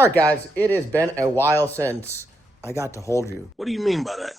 All right, guys, it has been a while since I got to hold you, What do you mean by that?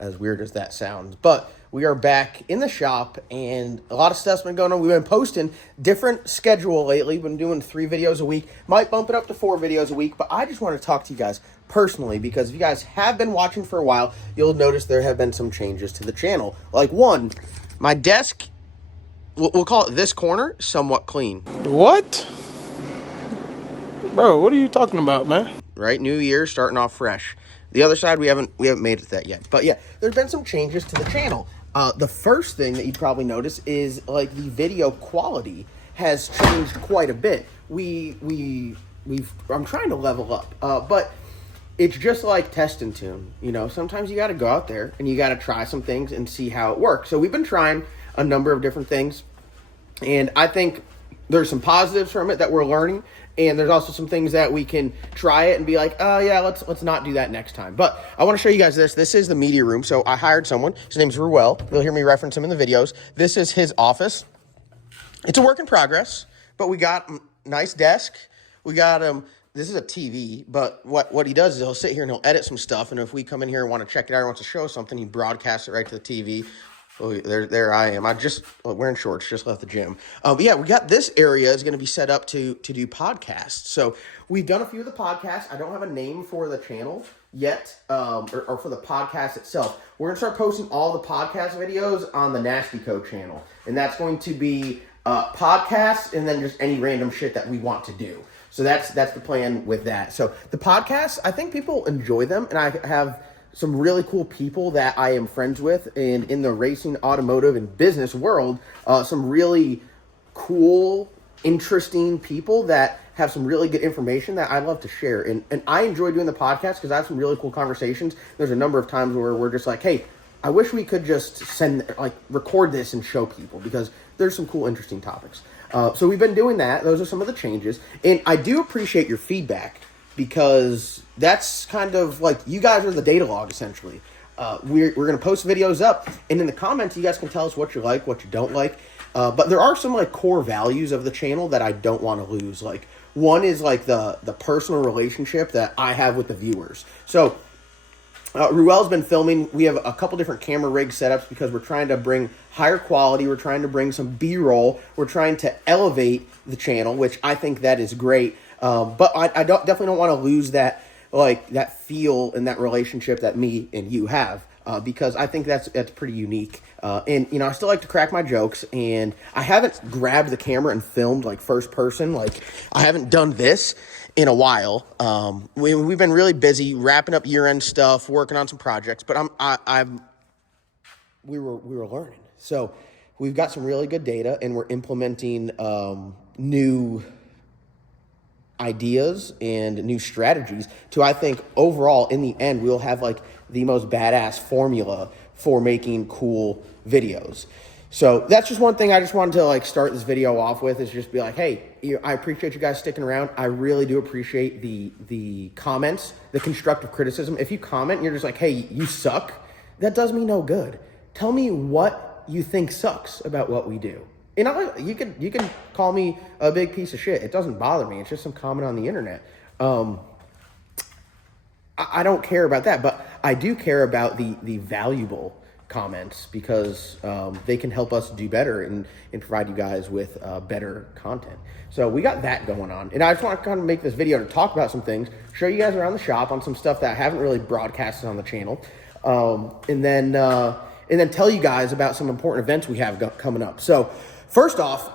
as weird as that sounds. But we are back in the shop, and a lot of stuff's been going on. We've been posting different schedule lately. Been doing 3 videos a week. Might bump it up to 4 videos a week, but I just want to talk to you guys personally, because if you guys have been watching for a while, you'll notice there have been some changes to the channel. Like, one, my desk, we'll call it this corner, somewhat clean. What? Bro, what are you talking about, man? Right, new year, starting off fresh. The other side, we haven't made it that yet, but yeah, there's been some changes to the channel. The first thing that you probably notice is like the video quality has changed quite a bit. I'm trying to level up, but it's just like test and tune. You know, sometimes you got to go out there and you got to try some things and see how it works. So we've been trying a number of different things, and I think there's some positives from it that we're learning, and there's also some things that we can try it and be like, oh yeah, let's not do that next time. But I want to show you guys this. This is the media room. So I hired someone. His name's Ruel. You'll hear me reference him in the videos. This is his office. It's a work in progress, but we got a nice desk. We got him. This is a TV, but what he does is he'll sit here and he'll edit some stuff, and if we come in here and want to check it out or wants to show something, he broadcasts it right to the TV. Oh, there I am. Wearing shorts, just left the gym. But yeah, we got this area is going to be set up to do podcasts. So we've done a few of the podcasts. I don't have a name for the channel yet, or for the podcast itself. We're going to start posting all the podcast videos on the Nasty Code channel. And that's going to be podcasts and then just any random shit that we want to do. So that's the plan with that. So the podcasts, I think people enjoy them, and I have some really cool people that I am friends with, and in the racing, automotive, and business world, some really cool, interesting people that have some really good information that I love to share. And I enjoy doing the podcast because I have some really cool conversations. There's a number of times where we're just like, hey, I wish we could just record this and show people, because there's some cool, interesting topics. So we've been doing that. Those are some of the changes. And I do appreciate your feedback, because that's kind of like, you guys are the data log, essentially. We're going to post videos up, and in the comments, you guys can tell us what you like, what you don't like. But there are some like core values of the channel that I don't want to lose. Like, one is like the personal relationship that I have with the viewers. So Ruel's been filming. We have a couple different camera rig setups because we're trying to bring higher quality. We're trying to bring some B-roll. We're trying to elevate the channel, which I think that is great. But I definitely don't want to lose that feel and that relationship that me and you have, because I think that's pretty unique. And you know, I still like to crack my jokes, and I haven't grabbed the camera and filmed like first person. Like, I haven't done this in a while. We've been really busy wrapping up year-end stuff, working on some projects, but we were learning. So we've got some really good data, and we're implementing new ideas and new strategies to, I think, overall, in the end, we'll have like the most badass formula for making cool videos. So that's just one thing I just wanted to like start this video off with, is just be like, hey, I appreciate you guys sticking around. I really do appreciate the comments, the constructive criticism. If you comment and you're just like, hey, you suck, that does me no good. Tell me what you think sucks about what we do. And you can call me a big piece of shit. It doesn't bother me. It's just some comment on the internet. I don't care about that, but I do care about the valuable comments, because they can help us do better and provide you guys with better content. So we got that going on. And I just want to kind of make this video to talk about some things, show you guys around the shop on some stuff that I haven't really broadcasted on the channel. And then tell you guys about some important events we have coming up. So first off,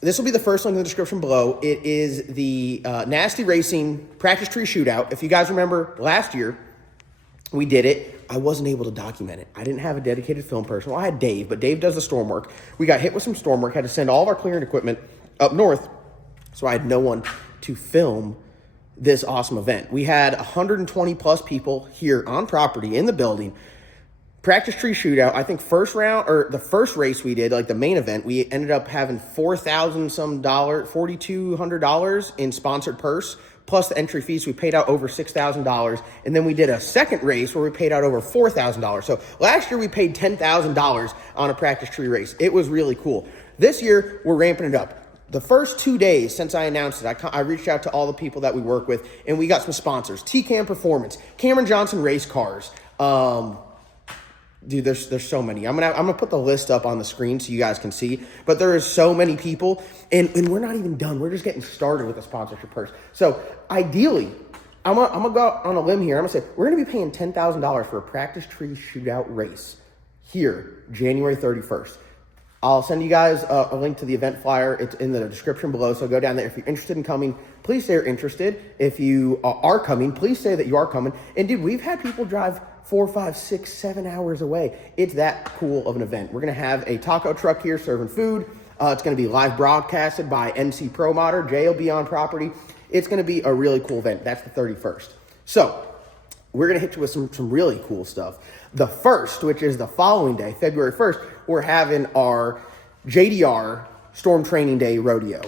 this will be the first link in the description below. It is the Nasty Racing Practice Tree Shootout. If you guys remember last year, we did it. I wasn't able to document it. I didn't have a dedicated film person. Well, I had Dave, but Dave does the storm work. We got hit with some storm work, had to send all of our clearing equipment up north, so I had no one to film this awesome event. We had 120 plus people here on property in the building. Practice Tree Shootout, I think first round, or the first race we did, like the main event, we ended up having $4,200 in sponsored purse, plus the entry fees. We paid out over $6,000. And then we did a second race where we paid out over $4,000. So last year we paid $10,000 on a Practice Tree race. It was really cool. This year we're ramping it up. the first 2 days since I announced it, I reached out to all the people that we work with, and we got some sponsors. TCAM Performance, Cameron Johnson Race Cars. Dude, there's so many. I'm gonna put the list up on the screen so you guys can see. But there is so many people, and we're not even done. We're just getting started with the sponsorship purse. So ideally, I'm gonna go out on a limb here. I'm gonna say we're gonna be paying $10,000 for a practice tree shootout race here, January 31st. I'll send you guys a link to the event flyer. It's in the description below, so go down there. If you're interested in coming, please say you're interested. If you are coming, please say that you are coming. And dude, we've had people drive 4, 5, 6, 7 hours away. It's that cool of an event. We're gonna have a taco truck here serving food. It's gonna be live broadcasted by NC Pro Modder. Jay will be on property. It's gonna be a really cool event. That's the 31st. So we're gonna hit you with some really cool stuff. The first, which is the following day, February 1st, we're having our JDR Storm Training Day Rodeo.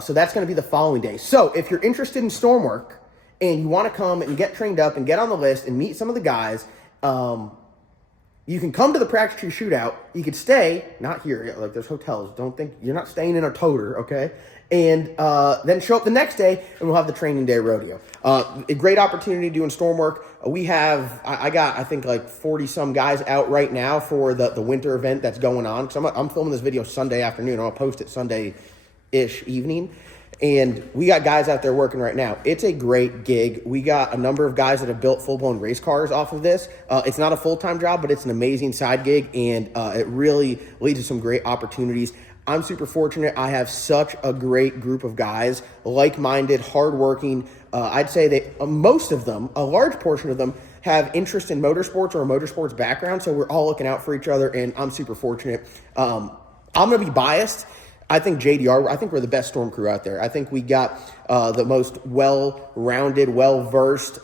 So that's going to be the following day. So if you're interested in storm work and you want to come and get trained up and get on the list and meet some of the guys, you can come to the practice tree shootout. You could stay, not here, like there's hotels. Don't think, you're not staying in a toter, okay? And then show up the next day and we'll have the training day rodeo. A great opportunity doing storm work. We have, I got, I think like 40 some guys out right now for the winter event that's going on. So I'm filming this video Sunday afternoon. I'm gonna post it Sunday-ish evening. And we got guys out there working right now. It's a great gig. We got a number of guys that have built full-blown race cars off of this. It's not a full-time job, but it's an amazing side gig, and it really leads to some great opportunities. I'm super fortunate. I have such a great group of guys, like-minded, hardworking. I'd say that most of them, a large portion of them, have interest in motorsports or a motorsports background, so we're all looking out for each other, and I'm super fortunate. I'm going to be biased. I think JDR, I think we're the best storm crew out there. I think we got the most well-rounded, well-versed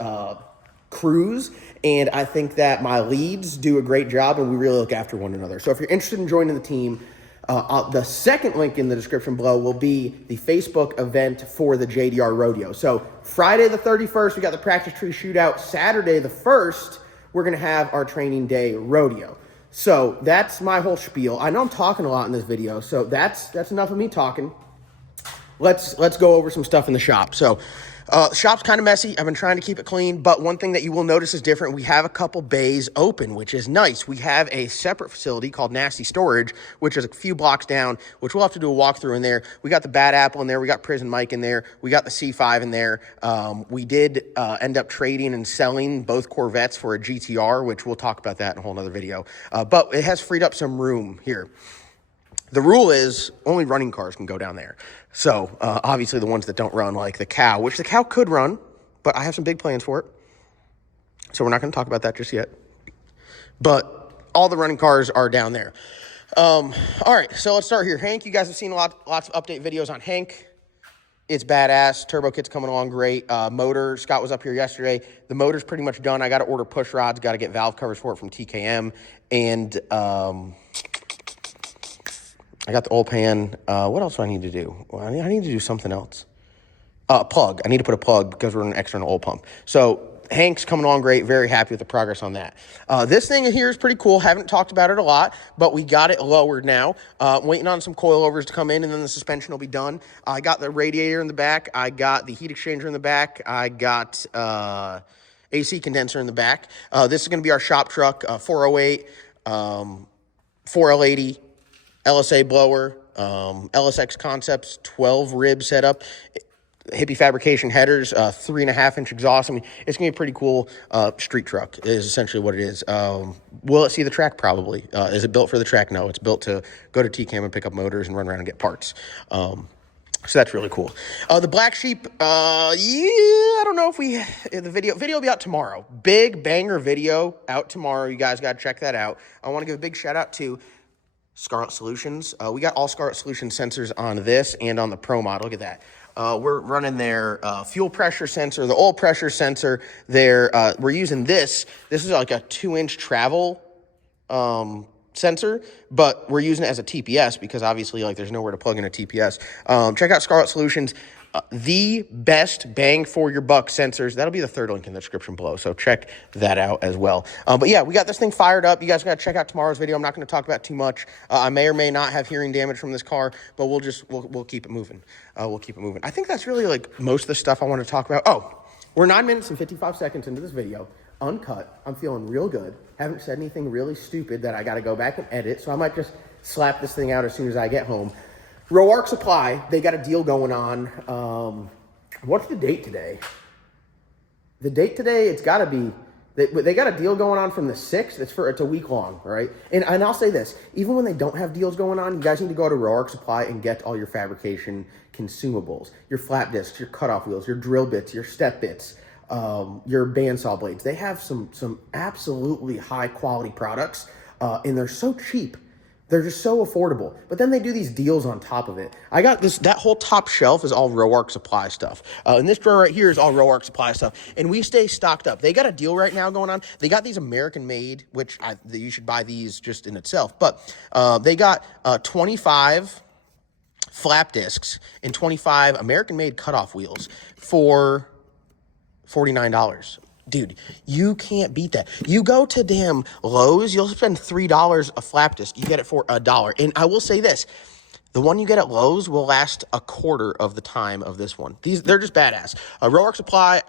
crews, and I think that my leads do a great job, and we really look after one another. So if you're interested in joining the team, the second link in the description below will be the Facebook event for the JDR Rodeo. So Friday the 31st, we got the practice tree shootout. Saturday the 1st, we're going to have our training day rodeo. So that's my whole spiel. I know I'm talking a lot in this video, so that's enough of me talking. Let's go over some stuff in the shop. So the shop's kind of messy. I've been trying to keep it clean, but one thing that you will notice is different. We have a couple bays open, which is nice. We have a separate facility called Nasty Storage, which is a few blocks down, which we'll have to do a walkthrough in there. We got the Bad Apple in there. We got Prison Mike in there. We got the C5 in there. We did end up trading and selling both Corvettes for a GTR, which we'll talk about that in a whole nother video. But it has freed up some room here. The rule is only running cars can go down there. So obviously the ones that don't run, like the Cow, which the Cow could run, but I have some big plans for it. So we're not going to talk about that just yet. But all the running cars are down there. All right, so let's start here. Hank, you guys have seen lots of update videos on Hank. It's badass. Turbo kit's coming along great. Motor, Scott was up here yesterday. The motor's pretty much done. I got to order push rods, got to get valve covers for it from TKM. And I got the oil pan. What else do I need to do? Well, I need to do something else. Plug. I need to put a plug because we're in an external oil pump. So Hank's coming along great. Very happy with the progress on that. This thing here is pretty cool. Haven't talked about it a lot, but we got it lowered now. Waiting on some coilovers to come in, and then the suspension will be done. I got the radiator in the back. I got the heat exchanger in the back. I got AC condenser in the back. This is going to be our shop truck, 408, 4L80. LSA blower, LSX Concepts, 12 rib setup, Hippie Fabrication headers, 3.5-inch exhaust. I mean, it's going to be a pretty cool street truck is essentially what it is. Will it see the track? Probably. Is it built for the track? No, it's built to go to TCAM and pick up motors and run around and get parts. So that's really cool. The Black Sheep, I don't know if the video will be out tomorrow. Big banger video out tomorrow. You guys got to check that out. I want to give a big shout out to Scarlett Solutions. We got all Scarlett Solutions sensors on this and on the Pro model. Look at that. We're running their fuel pressure sensor, the oil pressure sensor. We're using this. This is like a 2-inch travel sensor, but we're using it as a TPS because obviously like there's nowhere to plug in a TPS. Check out Scarlett Solutions. the best bang for your buck sensors. That'll be the third link in the description below, so check that out as well. But yeah, we got this thing fired up. You guys got to check out tomorrow's video. I'm not going to talk about too much. I may or may not have hearing damage from this car, but we'll keep it moving. We'll keep it moving. I think that's really like most of the stuff I want to talk about. Oh, we're 9 minutes and 55 seconds into this video. Uncut. I'm feeling real good. Haven't said anything really stupid that I got to go back and edit, so I might just slap this thing out as soon as I get home. Roark Supply, they got a deal going on. What's the date today? The date today, it's got to be, they got a deal going on from the 6th. It's a week long, right? And I'll say this, even when they don't have deals going on, you guys need to go to Roark Supply and get all your fabrication consumables, your flat discs, your cutoff wheels, your drill bits, your step bits, your bandsaw blades. They have some absolutely high quality products, and they're so cheap. They're just so affordable. But then they do these deals on top of it. I got this, that whole top shelf is all Roark Supply stuff. And this drawer right here is all Roark Supply stuff. And we stay stocked up. They got a deal right now going on. They got these American made, which you should buy these just in itself. But they got 25 flap discs and 25 American made cutoff wheels for $49. Dude, you can't beat that. You go to damn Lowe's, you'll spend $3 a flap disc. You get it for $1. And I will say this, the one you get at Lowe's will last a quarter of the time of this one. They're just badass. Roark Supply,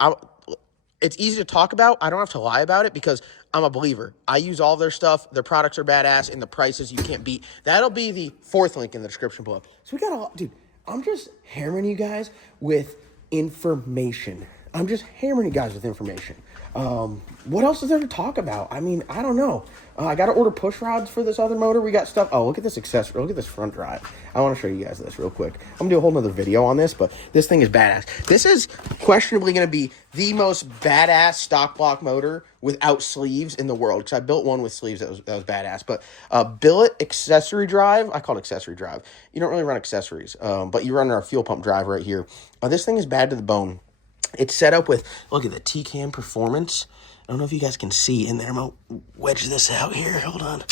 it's easy to talk about. I don't have to lie about it because I'm a believer. I use all their stuff. Their products are badass, and the prices you can't beat. That'll be the fourth link in the description below. So we got a lot, dude, I'm just hammering you guys with information. I'm just hammering you guys with information. What else is there to talk about? I mean, I don't know. I got to order push rods for this other motor. We got stuff. Oh, look at this accessory. Look at this front drive. I want to show you guys this real quick. I'm going to do a whole nother video on this, but this thing is badass. This is questionably going to be the most badass stock block motor without sleeves in the world. Because I built one with sleeves that was badass. But billet accessory drive. I call it accessory drive. You don't really run accessories, but you run our fuel pump drive right here. This thing is bad to the bone. It's set up with, look at the T-Cam Performance. I don't know if you guys can see in there. I'm going to wedge this out here. Hold on.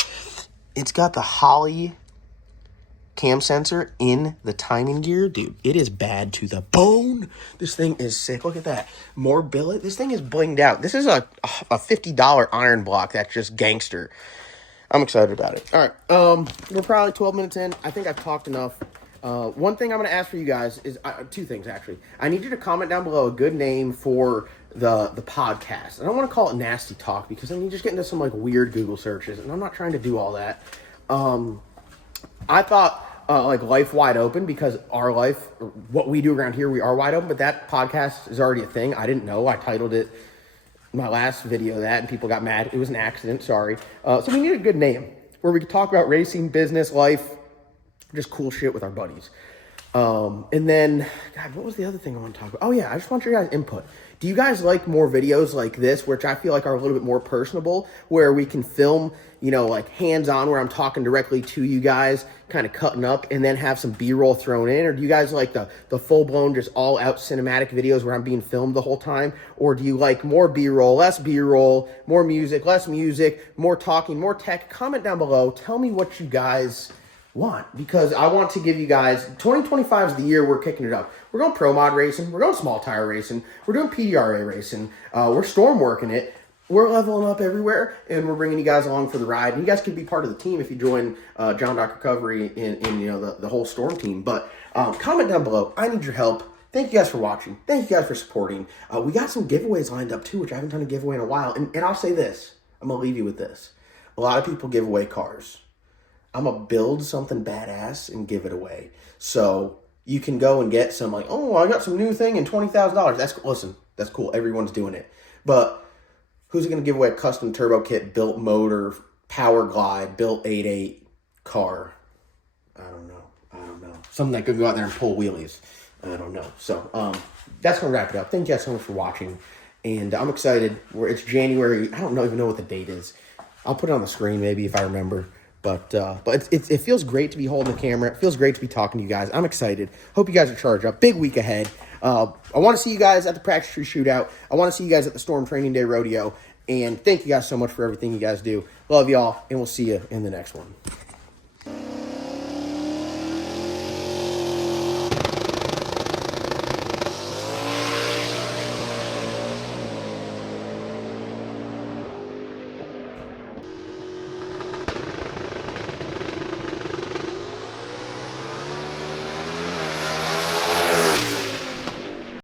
It's got the HOLLEY cam sensor in the timing gear. Dude, it is bad to the bone. This thing is sick. Look at that. More billet. This thing is blinged out. This is a $50 iron block. That's just gangster. I'm excited about it. All right. We're probably 12 minutes in. I think I've talked enough. One thing I'm going to ask for you guys is two things, actually. I need you to comment down below a good name for the podcast. I don't want to call it Nasty Talk because then you just get into some like weird Google searches, and I'm not trying to do all that. I thought like Life Wide Open because our life, what we do around here, we are wide open, but that podcast is already a thing. I didn't know. I titled it my last video that, and people got mad. It was an accident. Sorry. So we need a good name where we could talk about racing, business, life, just cool shit with our buddies. And then, God, what was the other thing I want to talk about? Oh, yeah, I just want your guys' input. Do you guys like more videos like this, which I feel like are a little bit more personable, where we can film, you know, like hands-on, where I'm talking directly to you guys, kind of cutting up, and then have some B-roll thrown in? Or do you guys like the full-blown, just all-out cinematic videos where I'm being filmed the whole time? Or do you like more B-roll, less B-roll, more music, less music, more talking, more tech? Comment down below. Tell me what you guys want, because I want to give you guys, 2025 is the year we're kicking it up. We're going pro mod racing, we're going small tire racing, we're doing PDRA racing, we're storm working it, we're leveling up everywhere, and we're bringing you guys along for the ride. And you guys can be part of the team if you join John Dock Recovery in you know the whole storm team. But comment down below. I need your help. Thank you guys for watching. Thank you guys for supporting. We got some giveaways lined up too, which I haven't done a giveaway in a while. And I'll say this, I'm gonna leave you with this. A lot of people give away cars. I'm going to build something badass and give it away. So you can go and get some like, oh, I got some new thing and $20,000. Listen, that's cool. Everyone's doing it. But who's going to give away a custom turbo kit, built motor, power glide, built 8.8 car? I don't know. Something that could go out there and pull wheelies. I don't know. So that's going to wrap it up. Thank you guys so much for watching. And I'm excited. It's January. I don't even know what the date is. I'll put it on the screen maybe if I remember. But it feels great to be holding the camera. It feels great to be talking to you guys. I'm excited. Hope you guys are charged up. Big week ahead. I want to see you guys at the practice tree shootout. I want to see you guys at the Storm Training Day Rodeo. And thank you guys so much for everything you guys do. Love y'all, and we'll see you in the next one.